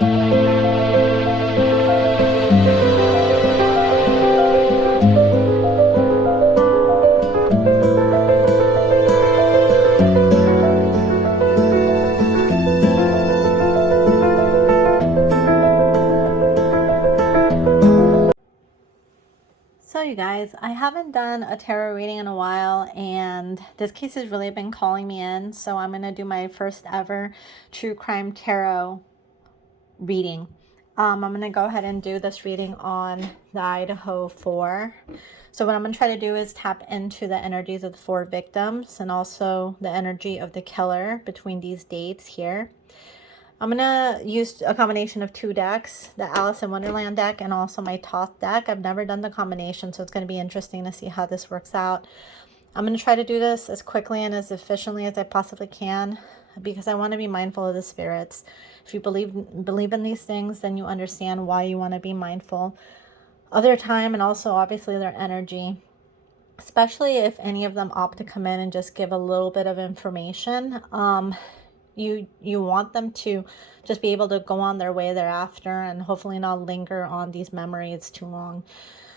So you guys, I haven't done a tarot reading in a while, and this case has really been calling me in, so I'm going to do my first ever true crime tarot reading. I'm going to go ahead and do this reading on the Idaho 4. So what I'm going to try to do is tap into the energies of the 4 victims and also the energy of the killer between these dates here. I'm going to use a combination of 2 decks, the Alice in Wonderland deck and also my Thoth deck. I've never done the combination, so it's going to be interesting to see how this works out. I'm going to try to do this as quickly and as efficiently as I possibly can because I want to be mindful of the spirits. If you believe in these things, then you understand why you want to be mindful of their time and also obviously their energy, especially if any of them opt to come in and just give a little bit of information. You want them to just be able to go on their way thereafter and hopefully not linger on these memories too long.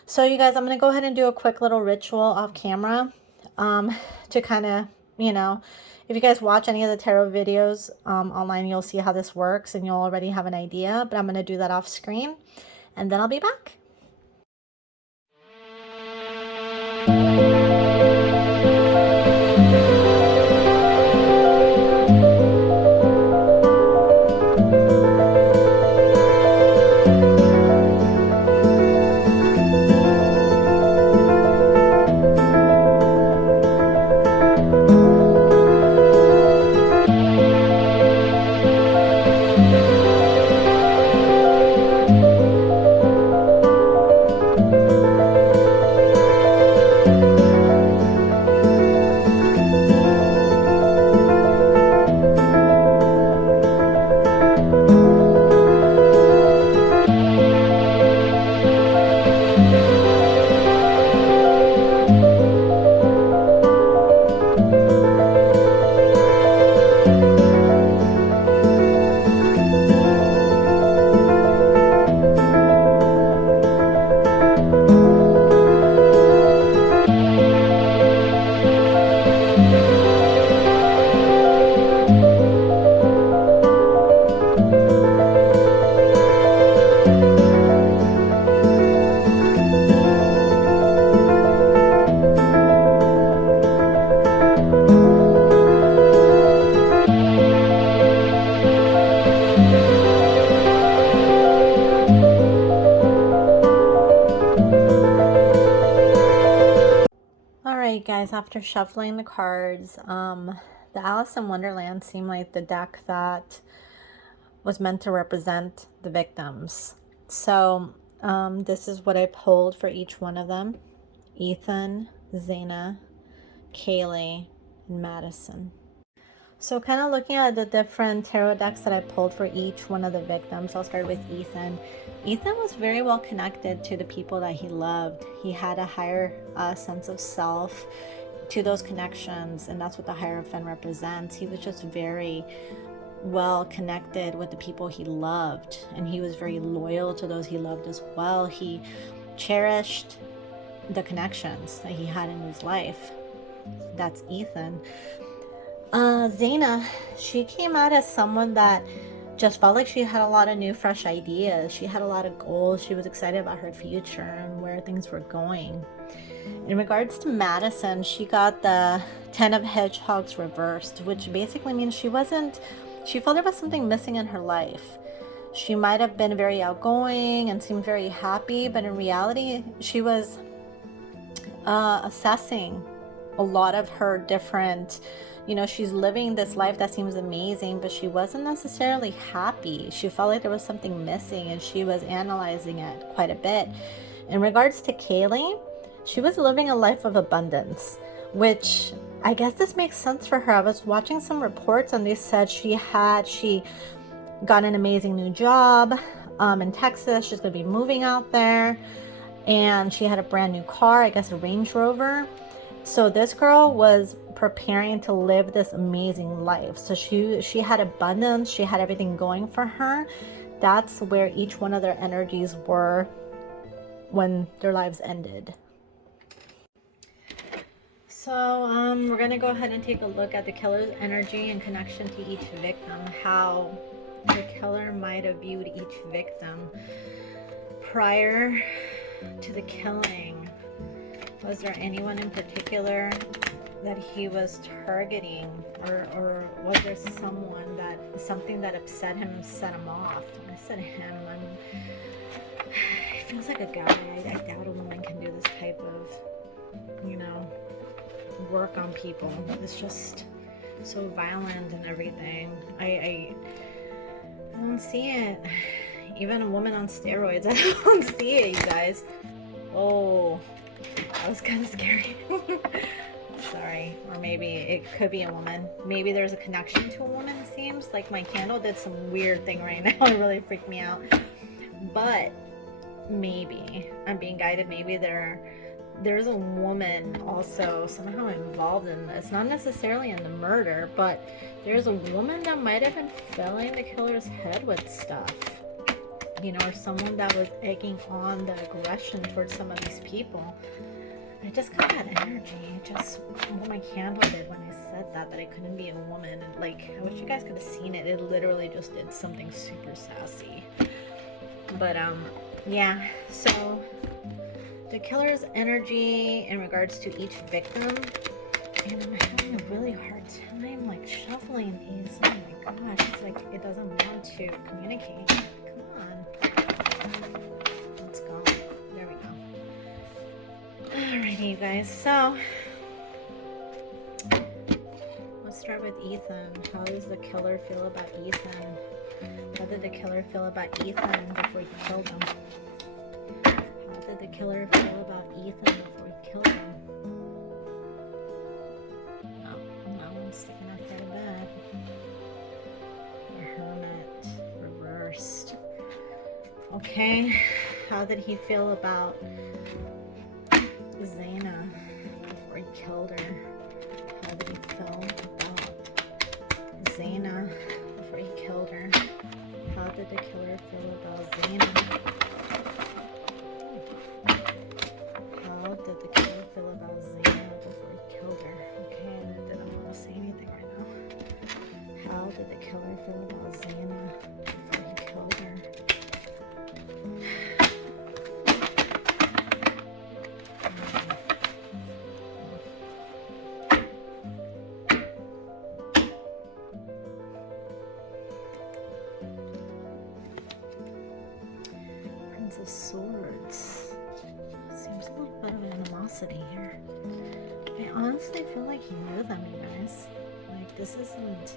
So you guys, I'm going to go ahead and do a quick little ritual off camera to kind of, if you guys watch any of the tarot videos online, you'll see how this works and you'll already have an idea, but I'm going to do that off screen and then I'll be back. Alright guys, after shuffling the cards, the Alice in Wonderland seemed like the deck that was meant to represent the victims. So this is what I pulled for each one of them. Ethan, Zena, Kaylee, and Madison. So kind of looking at the different tarot decks that I pulled for each one of the victims, I'll start with Ethan. Ethan was very well connected to the people that he loved. He had a higher sense of self to those connections, and that's what the Hierophant represents. He was just very well connected with the people he loved, and he was very loyal to those he loved as well. He cherished the connections that he had in his life. That's Ethan. Zena, she came out as someone that just felt like she had a lot of new, fresh ideas. She had a lot of goals. She was excited about her future and where things were going. In regards to Madison, she got the 10 of Hedgehogs reversed, which basically means she felt there was something missing in her life. She might have been very outgoing and seemed very happy, but in reality, she was assessing a lot of her different, she's living this life that seems amazing, but she wasn't necessarily happy. She felt like there was something missing, and she was analyzing it quite a bit. In regards to Kaylee, she was living a life of abundance, which I guess this makes sense for her. I was watching some reports and they said she got an amazing new job in Texas. She's going to be moving out there, and she had a brand new car, I guess a Range Rover. So this girl was preparing to live this amazing life. So she had abundance, she had everything going for her, that's where each one of their energies were when their lives ended. So we're gonna go ahead and take a look at the killer's energy in connection to each victim, how the killer might have viewed each victim prior to the killing. Was there anyone in particular that he was targeting, or was there something that upset him and set him off? When I said him, it feels like a guy. I doubt a woman can do this type of, you know, work on people. It's just so violent and everything. I don't see it. Even a woman on steroids, I don't see it, you guys. Oh, that was kind of scary. Sorry. Or maybe it could be a woman. Maybe there's a connection to a woman, it seems. Like my candle did some weird thing right now. It really freaked me out. But maybe I'm being guided. Maybe there's a woman also somehow involved in this. Not necessarily in the murder, but there's a woman that might have been filling the killer's head with stuff. You know, or someone that was egging on the aggression towards some of these people. I just got that energy. Just what my candle did when I said that it couldn't be a woman. And like, I wish you guys could have seen it. It literally just did something super sassy. But yeah. So the killer's energy in regards to each victim, and I'm having a really hard time like shuffling these. Oh my gosh, it's like it doesn't want to communicate. Come on. Let's go. There we go. Alrighty, you guys. So let's start with Ethan. How does the killer feel about Ethan? How did the killer feel about Ethan before he killed him? How did the killer feel about Ethan before he killed him? Oh, that one's sticking out quite a bit. The Hermit reversed. Okay, how did he feel about Zaina before he killed her? How did he feel about Zaina before he killed her? How did the killer feel about Zaina? How did the killer feel about Zaina before he killed her? Okay, I didn't want to say anything right now. How did the killer feel about Zaina before he killed her? Prince of Swords. Seems a little bit of animosity here. I honestly feel like he knew them, you guys. Like, this isn't...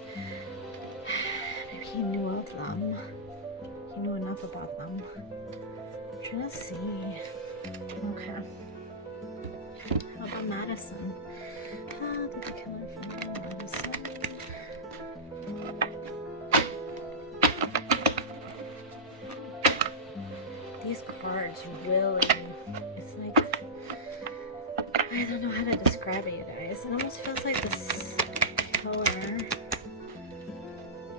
Maybe he knew of them. He knew enough about them. I'm trying to see. Okay. How about Madison? How did the killer feel about Madison? These cards really... It's like... I don't know how to describe it, you guys. It almost feels like this killer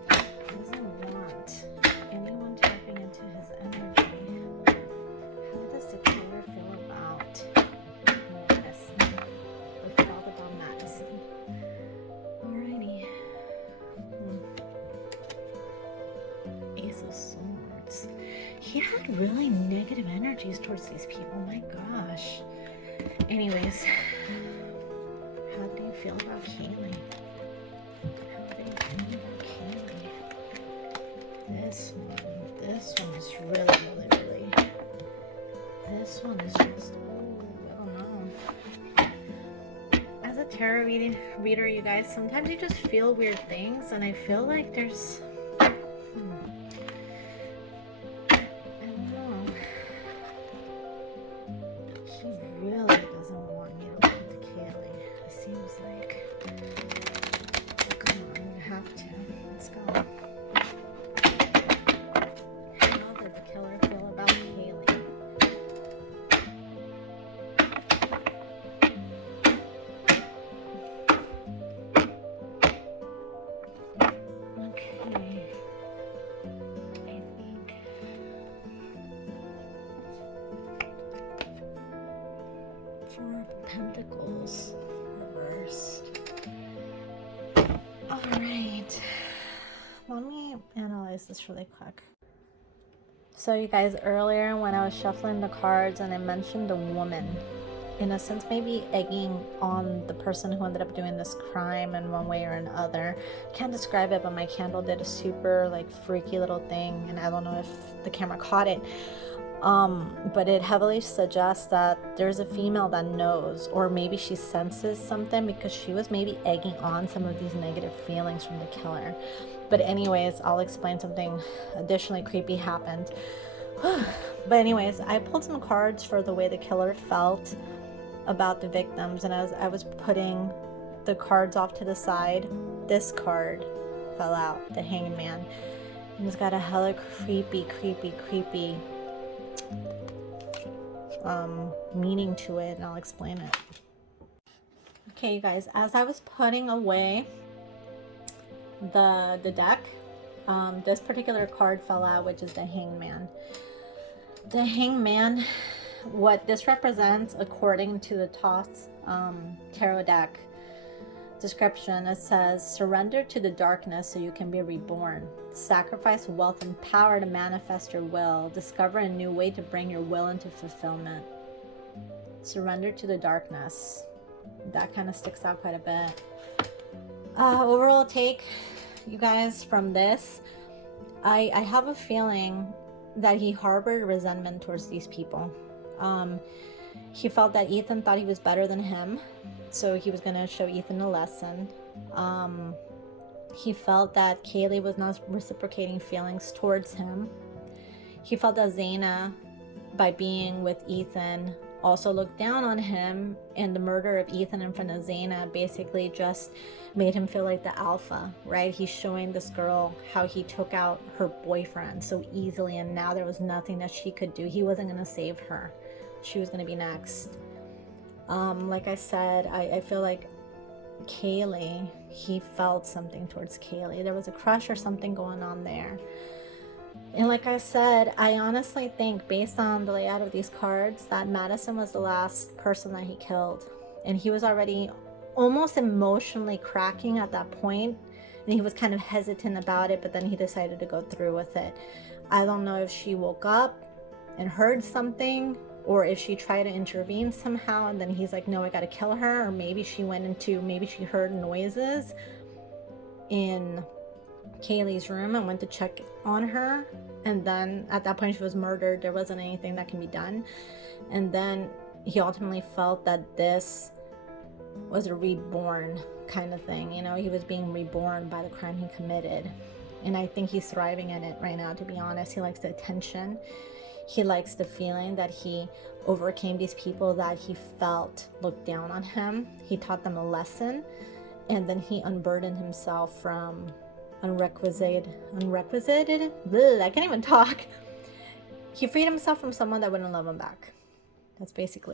doesn't want anyone tapping into his energy. How does the killer feel about Madison? Or felt about Madison? Alrighty. Ace of Swords. He had really negative energies towards these people. My gosh. Anyways, how did he feel about Kaylee? How did he feel about Kaylee? This one is really. This one is just, I don't know. As a tarot reader, you guys, sometimes you just feel weird things, and I feel like there's, Pentacles reversed. All right, let me analyze this really quick. So you guys, earlier when I was shuffling the cards and I mentioned a woman, in a sense maybe egging on the person who ended up doing this crime in one way or another. I can't describe it, but my candle did a super like freaky little thing, and I don't know if the camera caught it. But it heavily suggests that there's a female that knows, or maybe she senses something, because she was maybe egging on some of these negative feelings from the killer. But anyways, I'll explain something additionally creepy happened. But anyways, I pulled some cards for the way the killer felt about the victims, and as I was putting the cards off to the side, this card fell out, the Hanged Man. And it's got a hella creepy meaning to it, and I'll explain it. Okay, you guys, as I was putting away the deck, this particular card fell out, which is the Hanged Man. The Hanged Man, what this represents according to the Thoth tarot deck description, it says, surrender to the darkness so you can be reborn. Sacrifice wealth and power to manifest your will. Discover a new way to bring your will into fulfillment. Surrender to the darkness. That kind of sticks out quite a bit. Overall take, you guys, from this, I have a feeling that he harbored resentment towards these people. He felt that Ethan thought he was better than him, so he was going to show Ethan a lesson. He felt that Kaylee was not reciprocating feelings towards him. He felt that Zaina, by being with Ethan, also looked down on him, and the murder of Ethan in front of Zaina basically just made him feel like the alpha, right? He's showing this girl how he took out her boyfriend so easily, and now there was nothing that she could do. He wasn't going to save her. She was going to be next. Like I said, I feel like Kaylee, he felt something towards Kaylee. There was a crush or something going on there. And like I said, I honestly think, based on the layout of these cards, that Madison was the last person that he killed. And he was already almost emotionally cracking at that point, and he was kind of hesitant about it, but then he decided to go through with it. I don't know if she woke up and heard something, or if she tried to intervene somehow, and then he's like, no, I gotta kill her. Or maybe she heard noises in Kaylee's room and went to check on her, and then at that point she was murdered. There wasn't anything that can be done. And then he ultimately felt that this was a reborn kind of thing, you know, he was being reborn by the crime he committed. And I think he's thriving in it right now, to be honest. He likes the attention. He likes the feeling that he overcame these people that he felt looked down on him. He taught them a lesson, and then he unburdened himself from unrequited, I can't even talk. He freed himself from someone that wouldn't love him back. That's basically it.